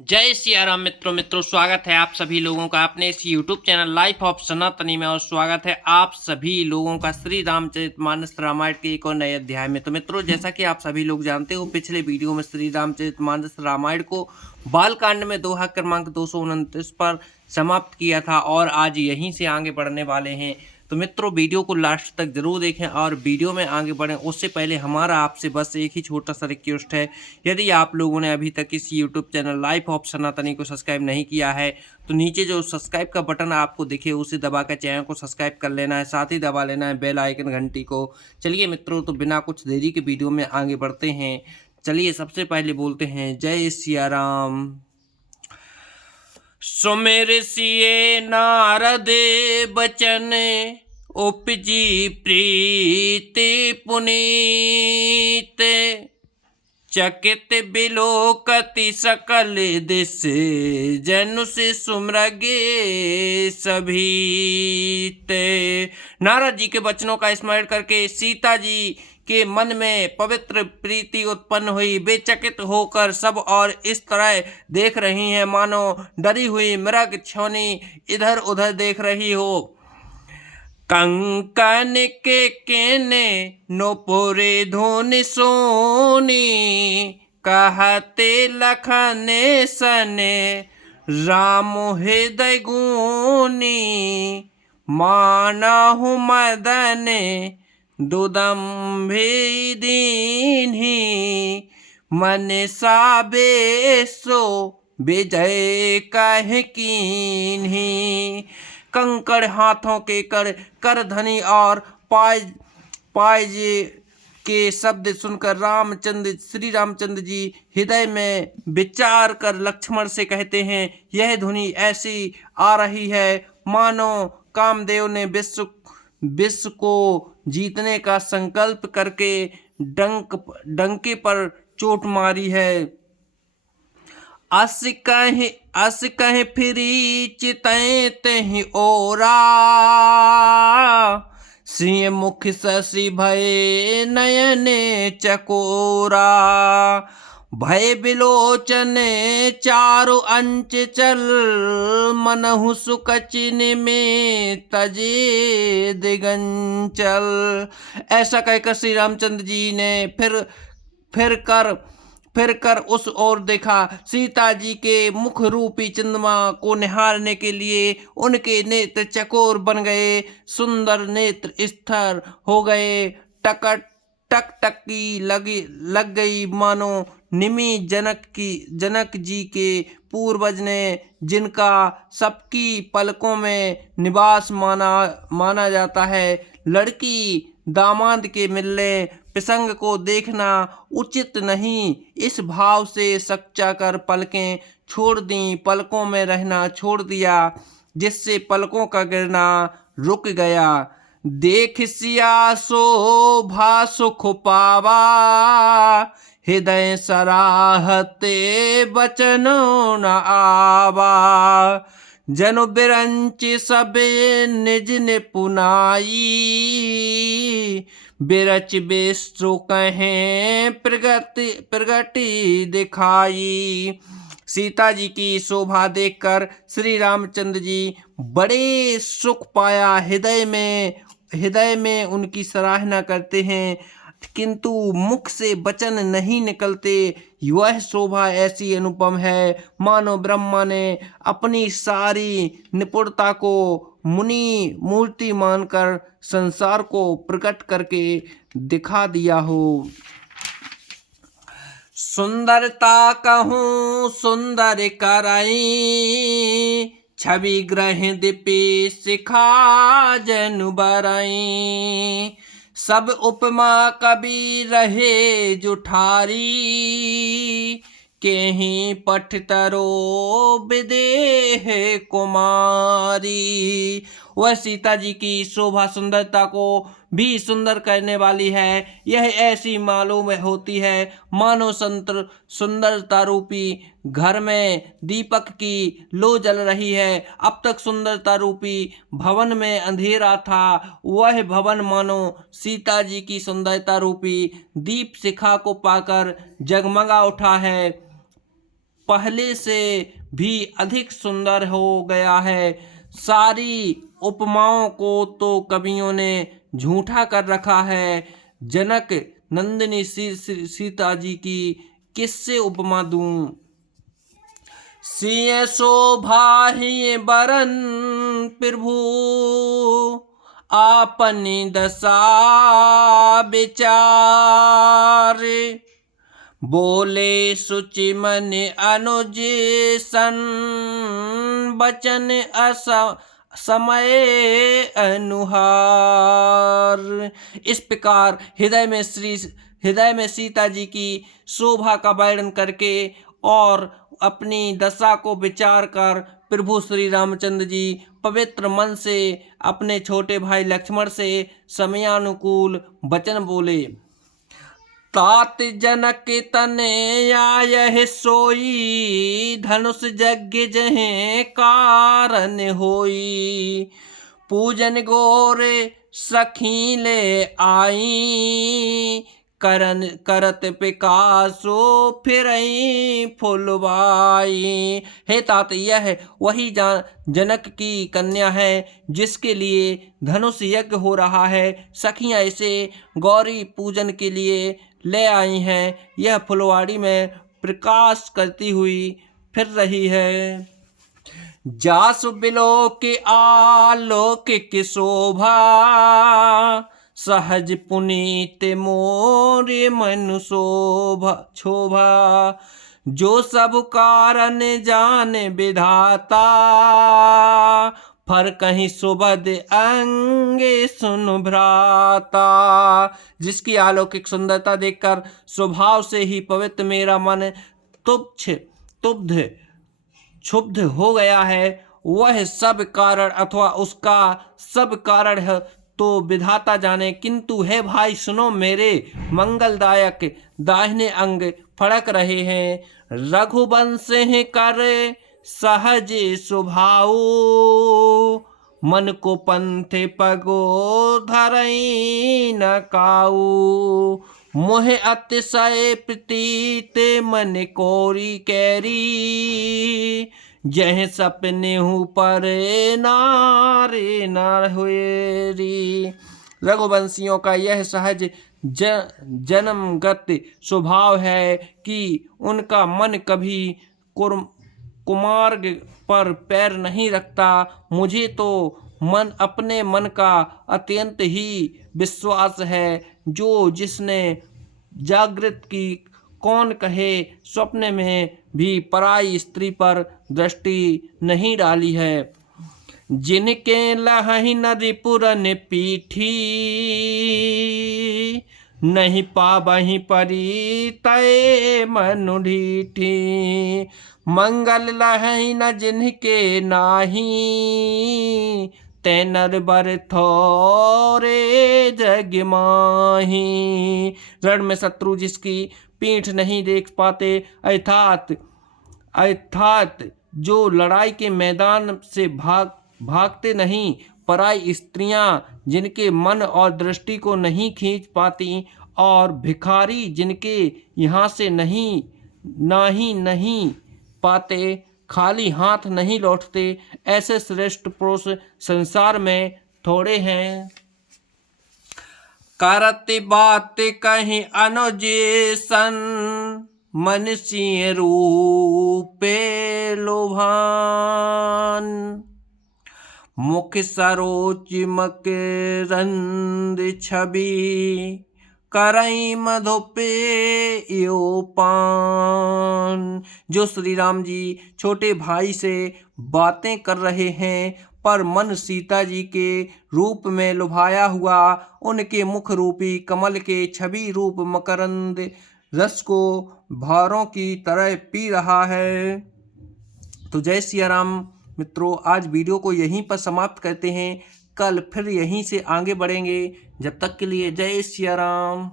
जय सिया राम मित्रों स्वागत है आप सभी लोगों का अपने इस YouTube चैनल लाइफ ऑफ सनातनी में। और स्वागत है आप सभी लोगों का श्री रामचरितमानस रामायण के एक और नए अध्याय में। तो मित्रों, जैसा कि आप सभी लोग जानते हो, पिछले वीडियो में श्री रामचरितमानस रामायण को बालकांड में दोहा क्रमांक 229 पर समाप्त किया था और आज यहीं से आगे बढ़ने वाले हैं। तो मित्रों, वीडियो को लास्ट तक जरूर देखें और वीडियो में आगे बढ़ें उससे पहले हमारा आपसे बस एक ही छोटा सा रिक्वेस्ट है। यदि आप लोगों ने अभी तक इस यूट्यूब चैनल लाइफ ऑफ सनातनी को सब्सक्राइब नहीं किया है तो नीचे जो सब्सक्राइब का बटन आपको दिखे उसे दबाकर चैनल को सब्सक्राइब कर लेना है, साथ ही दबा लेना है बेल आइकन घंटी को। चलिए मित्रों, तो बिना कुछ देरी के वीडियो में आगे बढ़ते हैं। चलिए सबसे पहले बोलते हैं जय सिया राम। सुमिर सिए नारद बचन उपजी प्रीति पुनीत, चकित बिलोकति सकल दिस जनु से सुमरगे सभी ते। नारद जी के वचनों का स्मरण करके सीता जी के मन में पवित्र प्रीति उत्पन्न हुई। वे चकित होकर सब और इस तरह देख रही हैं मानो डरी हुई मृग छौनी इधर उधर देख रही हो। कंकन के केने नोपुरे धुनि सोनी, कहते लखने सने राम हृदय गुनी। मानहु मदने दुदम्भि दीन्हि, मन साबेसो विजय कह कीन्हि। कंकड़ हाथों के कर धनी और पायज के शब्द सुनकर श्री रामचंद्र जी हृदय में विचार कर लक्ष्मण से कहते हैं, यह धुनी ऐसी आ रही है मानो कामदेव ने विश्व को जीतने का संकल्प करके डंके पर चोट मारी है। अस कहीं फिरी चितै तहि ओरा, सिंह मुख शशि भय नयने चकोरा। भय बिलोचन चारु अंच चल, मनहु सुकचिन में तजे दिगंचल। ऐसा कहकर श्री रामचंद्र जी ने फिर कर उस ओर देखा। सीता जी के मुख रूपी चंद्रमा को निहारने के लिए उनके नेत्र चकोर बन गए, सुंदर नेत्र स्थिर हो गए। टक टक की लग गई मानो निमि जनक जी के पूर्वज ने, जिनका सबकी पलकों में निवास माना जाता है। लड़की दामाद के मिलने प्रसंग को देखना उचित नहीं, इस भाव से सच्चा कर पलकें छोड़ दी, पलकों में रहना छोड़ दिया, जिससे पलकों का गिरना रुक गया। देख सिया शोभा सुख पावा, हृदय सराहते बचनो न आवा। जनु बिरंच सबे निज ने पुनाई, बिरच बेस्त्रो कहें प्रगति दिखाई। सीता जी की शोभा देखकर श्री रामचंद्र जी बड़े सुख पाया, हृदय में उनकी सराहना करते हैं, किंतु मुख से वचन नहीं निकलते। यह शोभा ऐसी अनुपम है मानो ब्रह्मा ने अपनी सारी निपुणता को मुनि मूर्ति मानकर संसार को प्रकट करके दिखा दिया हो। सुंदरता कहूँ सुंदर कराई, छवि ग्रह दीपी सिखा जनु बराई। सब उपमा कवि रहे जुठारी, केहि पठ तरो विदेह कुमारी। वह सीता जी की शोभा सुंदरता को भी सुंदर करने वाली है। यह ऐसी मालूम होती है मानो सुंदरता रूपी घर में दीपक की लो जल रही है। अब तक सुंदरता रूपी भवन में अंधेरा था, वह भवन मानो सीता जी की सुंदरता रूपी दीप शिखा को पाकर जगमगा उठा है। पहले से भी अधिक सुंदर हो गया है। सारी उपमाओं को तो कवियों ने झूठा कर रखा है। जनक नंदिनी सीता जी की किससे उपमा दूं? सिय शोभा ही बरन प्रभु, आपनी दशा विचार। बोले सुचि मन अनुज सन, बचन समय अनुहार। इस प्रकार हृदय में सीता जी की शोभा का वर्णन करके और अपनी दशा को विचार कर प्रभु श्री रामचंद्र जी पवित्र मन से अपने छोटे भाई लक्ष्मण से समयानुकूल वचन बोले। तात जनक तने आयह सोई, धनुष यज्ञ जहें कारण होई। पूजन गोर सखी ले आई, करत पिकासो फिरई फुलवाई। हे तात, यह वही जनक की कन्या है जिसके लिए धनुष यज्ञ हो रहा है। सखियां इसे गौरी पूजन के लिए ले आई हैं। यह फुलवाड़ी में प्रकाश करती हुई फिर रही है। जासु बिलोक आलोकिक शोभा, सहज पुनीत मोरे मनु शोभा। जो सब कारण जान विधाता, फर कहीं सुबद अंगे सुन भ्राता। जिसकी अलौकिक सुंदरता देखकर स्वभाव से ही पवित्र मेरा मन क्षुब्ध हो गया है। वह सब कारण अथवा उसका सब कारण है तो विधाता जाने। किंतु हे भाई सुनो, मेरे मंगलदायक दाहिने अंग फड़क रहे हैं। रघुवंश कर सहज स्वभाव, मन को पंथ पगो धरई न काऊ। मोह अतिशय प्रतीत मन कोरी कैरी, जह सपने हूँ पर नारे न हुएरी। रघुवंशियों का यह सहज जन्मगत स्वभाव है कि उनका मन कभी कुमार्ग पर पैर नहीं रखता। मुझे तो अपने मन का अत्यंत ही विश्वास है। जो जिसने जागृत की कौन कहे, स्वप्न में भी पराई स्त्री पर दृष्टि नहीं डाली है। जिनके लहि नरिपुरन पीठी, नहीं पाबहि परी तय मनु ढीठी। मंगल लहि न जिनके नाही, तै नर बर थोरे जग माही। रण में शत्रु जिसकी पीठ नहीं देख पाते, अर्थात जो लड़ाई के मैदान से भागते नहीं, पराई स्त्रियां जिनके मन और दृष्टि को नहीं खींच पाती, और भिखारी जिनके यहाँ से नहीं पाते, खाली हाथ नहीं लौटते, ऐसे श्रेष्ठ पुरुष संसार में थोड़े हैं। करत बात कहीं अनुज सन, मन सिंह रूपे लोभान। मुख सरोज मकरंद छवि, करई मधुपे यो पान। जो श्री राम जी छोटे भाई से बातें कर रहे हैं, पर मन सीता जी के रूप में लुभाया हुआ उनके मुख रूपी कमल के छवि रूप मकरंद रस को भारों की तरह पी रहा है। तो जय सिया राम मित्रों, आज वीडियो को यहीं पर समाप्त करते हैं। कल फिर यहीं से आगे बढ़ेंगे। जब तक के लिए जय सिया राम।